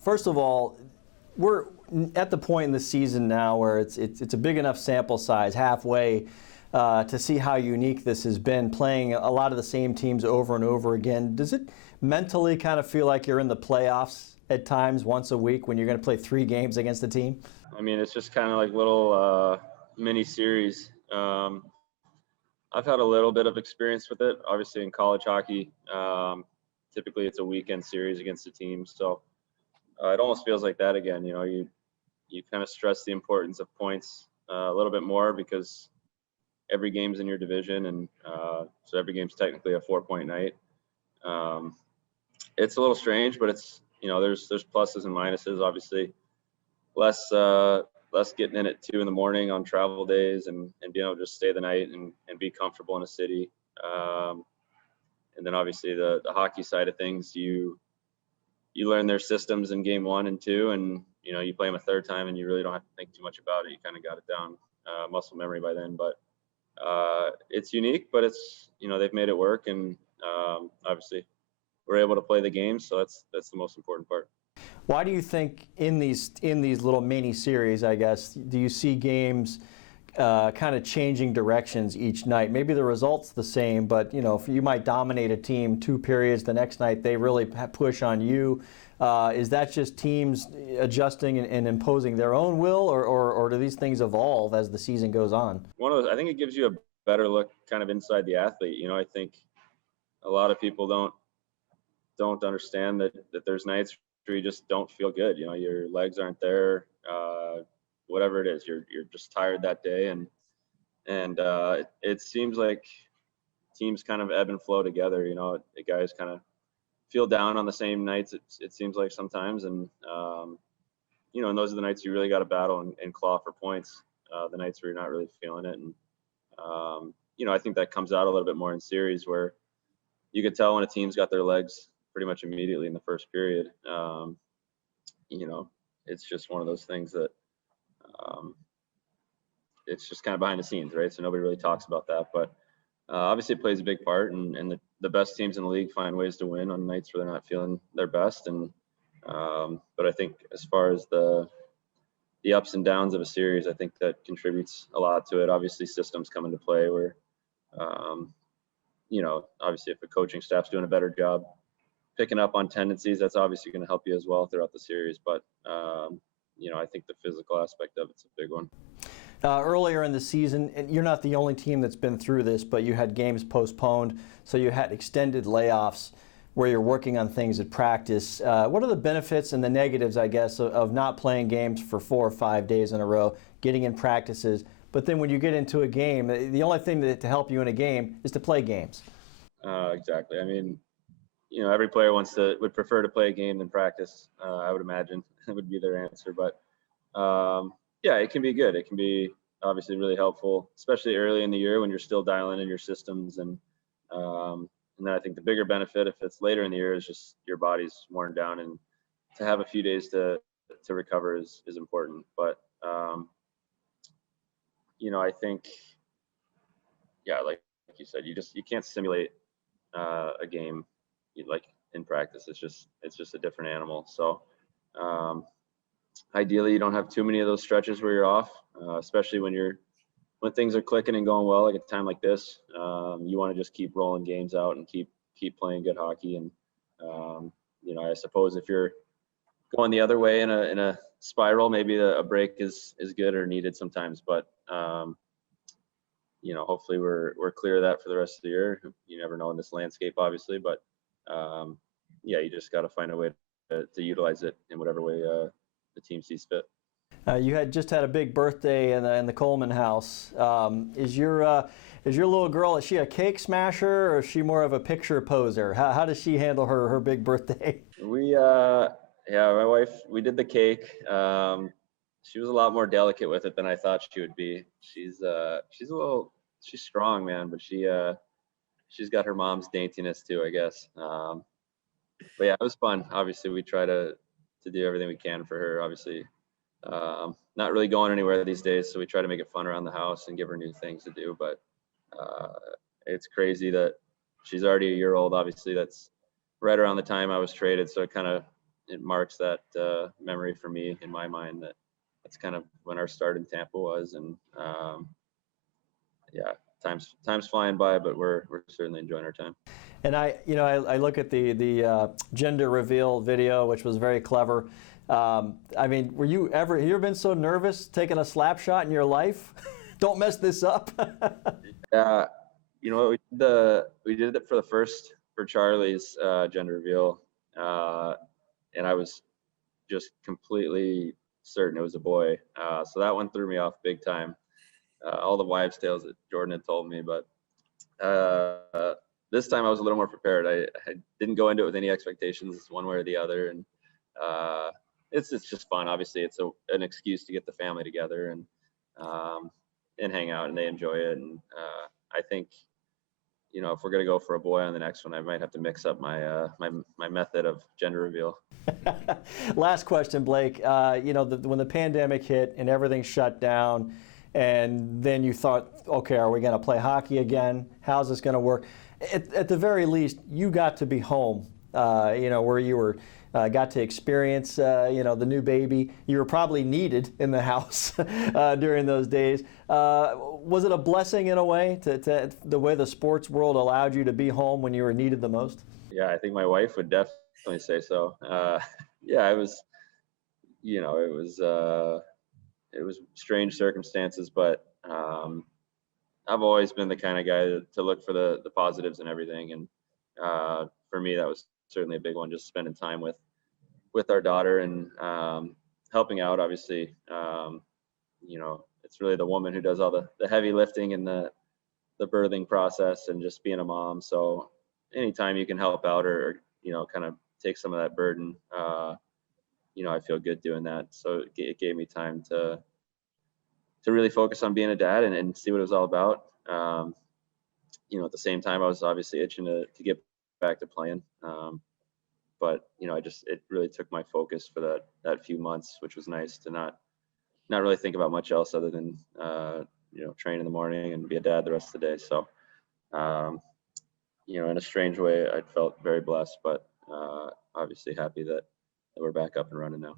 First of all, we're at the point in the season now where it's a big enough sample size, halfway, to see how unique this has been, playing a lot of the same teams over and over again. Does it mentally kind of feel like you're in the playoffs at times once a week when you're going to play 3 games against a team? I mean, it's just kind of like little mini series. I've had a little bit of experience with it, obviously in college hockey. Typically, it's a weekend series against a team, so it almost feels like that again. You know, you kind of stress the importance of points a little bit more because every game's in your division, and so every game's technically a 4-point night. It's a little strange, but it's, you know, there's pluses and minuses. Obviously, less getting in at 2 a.m. on travel days, and being able to just stay the night and be comfortable in a city. And then obviously the hockey side of things, you learn their systems in game 1 and 2, and you know, you play them a third time and you really don't have to think too much about it. You kind of got it down, muscle memory by then. But it's unique, but it's, you know, they've made it work, and obviously we're able to play the game, so that's the most important part. Why do you think in these little mini series, I guess, do you see games kind of changing directions each night? Maybe the result's the same, but you know, if you might dominate a team 2 periods, the next night they really push on you. Is that just teams adjusting and imposing their own will, or do these things evolve as the season goes on? One of those, I think it gives you a better look kind of inside the athlete. You know, I think a lot of people don't understand that there's nights where you just don't feel good. You know, your legs aren't there, whatever it is, you're just tired that day, and it seems like teams kind of ebb and flow together. You know, the guys kind of feel down on the same nights, it seems like sometimes, and you know, and those are the nights you really got to battle and claw for points, the nights where you're not really feeling it. And you know, I think that comes out a little bit more in series, where you could tell when a team's got their legs pretty much immediately in the first period. You know, it's just one of those things that it's just kind of behind the scenes, right? So nobody really talks about that, but obviously it plays a big part, and the best teams in the league find ways to win on nights where they're not feeling their best. And but I think as far as the ups and downs of a series, I think that contributes a lot to it. Obviously systems come into play where you know, obviously if the coaching staff's doing a better job picking up on tendencies, that's obviously going to help you as well throughout the series. But you know, I think the physical aspect of it's a big one. Earlier in the season, and you're not the only team that's been through this, but you had games postponed, so you had extended layoffs where you're working on things at practice. What are the benefits and the negatives, I guess, of not playing games for 4 or 5 days in a row, getting in practices, but then when you get into a game, the only thing to help you in a game is to play games? Exactly. I mean, you know, every player would prefer to play a game than practice. I would imagine that would be their answer. But yeah, it can be good. It can be obviously really helpful, especially early in the year when you're still dialing in your systems. And then I think the bigger benefit, if it's later in the year, is just your body's worn down, and to have a few days to recover is important. But you know, I think, yeah, like you said, you can't simulate a game like in practice. It's just a different animal. So ideally you don't have too many of those stretches where you're off, especially when things are clicking and going well, like a time like this. You want to just keep rolling games out and keep playing good hockey. And you know, I suppose if you're going the other way in a spiral, maybe a break is good or needed sometimes. But you know, hopefully we're clear of that for the rest of the year. You never know in this landscape, obviously, but yeah, you just got to find a way to utilize it in whatever way the team sees fit. You had just had a big birthday in the Coleman house. Is your little girl, is she a cake smasher, or is she more of a picture poser? How does she handle her big birthday? Yeah, my wife, we did the cake. She was a lot more delicate with it than I thought she would be. She's strong, man, but she's got her mom's daintiness too, I guess. But yeah, it was fun. Obviously, we try to do everything we can for her. Obviously, not really going anywhere these days, so we try to make it fun around the house and give her new things to do. But it's crazy that she's already a year old. Obviously, that's right around the time I was traded, so it kind of it marks that memory for me in my mind, that that's kind of when our start in Tampa was. And yeah, time's flying by, but we're certainly enjoying our time. And I look at the gender reveal video, which was very clever. I mean, have you ever been so nervous taking a slap shot in your life? Don't mess this up. Yeah, you know what, we did it for Charlie's gender reveal, and I was just completely certain it was a boy. So that one threw me off big time. All the wives' tales that Jordan had told me, but this time I was a little more prepared. I didn't go into it with any expectations one way or the other, and it's just fun. Obviously, it's an excuse to get the family together and hang out, and they enjoy it. And I think, you know, if we're gonna go for a boy on the next one, I might have to mix up my method of gender reveal. Last question, Blake. When the pandemic hit and everything shut down, and then you thought, okay, are we going to play hockey again? How's this going to work? At the very least, you got to be home, where you were, got to experience, the new baby. You were probably needed in the house during those days. Was it a blessing in a way to the way the sports world allowed you to be home when you were needed the most? Yeah, I think my wife would definitely say so. Yeah, it was, it was strange circumstances, but I've always been the kind of guy to look for the positives and everything. And for me, that was certainly a big one, just spending time with our daughter and helping out. Obviously, it's really the woman who does all the heavy lifting and the birthing process and just being a mom. So anytime you can help out or kind of take some of that burden, I feel good doing that. So it gave me time to really focus on being a dad and see what it was all about. At the same time, I was obviously itching to get back to playing. But it really took my focus for that few months, which was nice to not really think about much else other than train in the morning and be a dad the rest of the day. So in a strange way, I felt very blessed, but obviously happy that we're back up and running now.